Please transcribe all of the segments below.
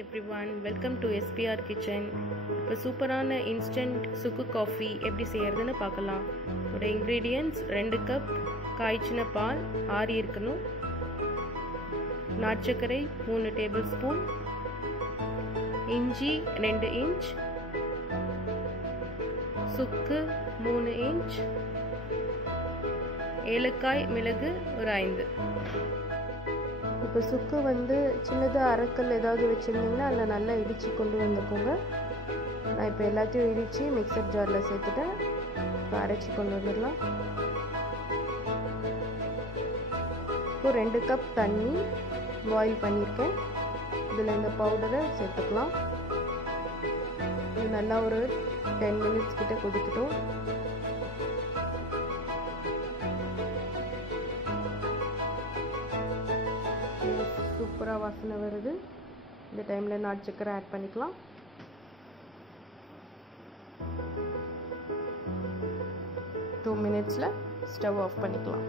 everyone, welcome to SPR Kitchen. இப்போ சூப்பரான instant சுக்கு காஃபி எப்படி செய்யறதுன்னு பார்க்கலாம். இதோட இன்க்ரீடியன்ட்ஸ் 2 கப் காய்ச்சின பால் ஆறி இருக்கணும், நாட்டுச்சர்க்கரை 3 டேபிள் ஸ்பூன், இஞ்சி 2 இன்ச், சுக்கு 3 இன்ச், ஏலக்காய் மிளகு ஒரு 5. இப்போ சுக்கு சின்னதாக அரைக்கல் ஏதாவது வச்சுருந்தீங்கன்னா அதில் நல்லா இடித்து கொண்டு வந்துக்கோங்க. நான் இப்போ எல்லாத்தையும் இடித்து மிக்சர் ஜாரில் சேர்த்துட்டேன். இப்போ அரைச்சி கொண்டு வந்துடலாம். இப்போ 2 கப் தண்ணி பாயில் பண்ணியிருக்கேன். இதில் இந்த பவுடரை சேர்த்துக்கலாம். இது நல்லா ஒரு 10 மினிட்ஸ் கிட்ட கொதிக்கட்டும். சூப்பராக வாசனை வருது. இந்த டைமில் நாட்டுச்சர்க்கரை ஆட் பண்ணிக்கலாம். டூ மினிட்ஸில் ஸ்டவ் ஆஃப் பண்ணிக்கலாம்.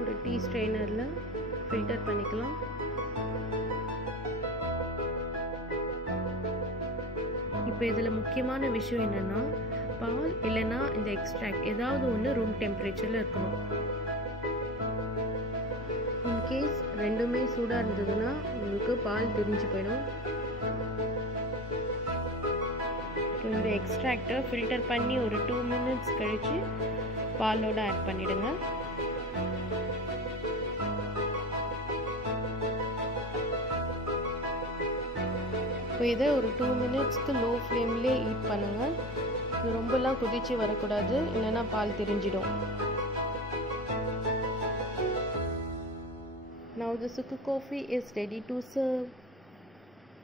ஒரு டீ ஸ்ட்ரெயினரில் ஃபில்டர் பண்ணிக்கலாம். இப்போ இதில் முக்கியமான விஷயம் என்னென்னா, பால் இல்லைன்னா இந்த எக்ஸ்ட்ராக்ட் ஏதாவது ஒன்று ரூம் டெம்பரேச்சரில் இருக்கணும். இன்கேஸ் ரெண்டுமே சூடாக இருந்ததுன்னா உங்களுக்கு பால் திரிஞ்சு போயிடும். இந்த எக்ஸ்ட்ராக்டை ஃபில்டர் பண்ணி ஒரு 2 மினிட்ஸ் கழித்து பாலோடு ஆட் பண்ணிவிடுங்க. இப்போ இதை ஒரு 2 மினிட்ஸ்க்கு லோ ஃப்ளேம்லேயே ஹீட் பண்ணுங்கள். இது ரொம்பலாம் கொதிச்சு வரக்கூடாது, இல்லைன்னா பால் திரிஞ்சிடும். Now the Sukku coffee is ready to serve.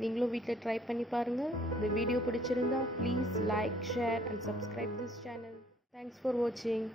நீங்களும் வீட்டில் ட்ரை பண்ணி பாருங்கள். இந்த வீடியோ பிடிச்சிருந்தா please like, share and subscribe this channel. Thanks for வாட்சிங்.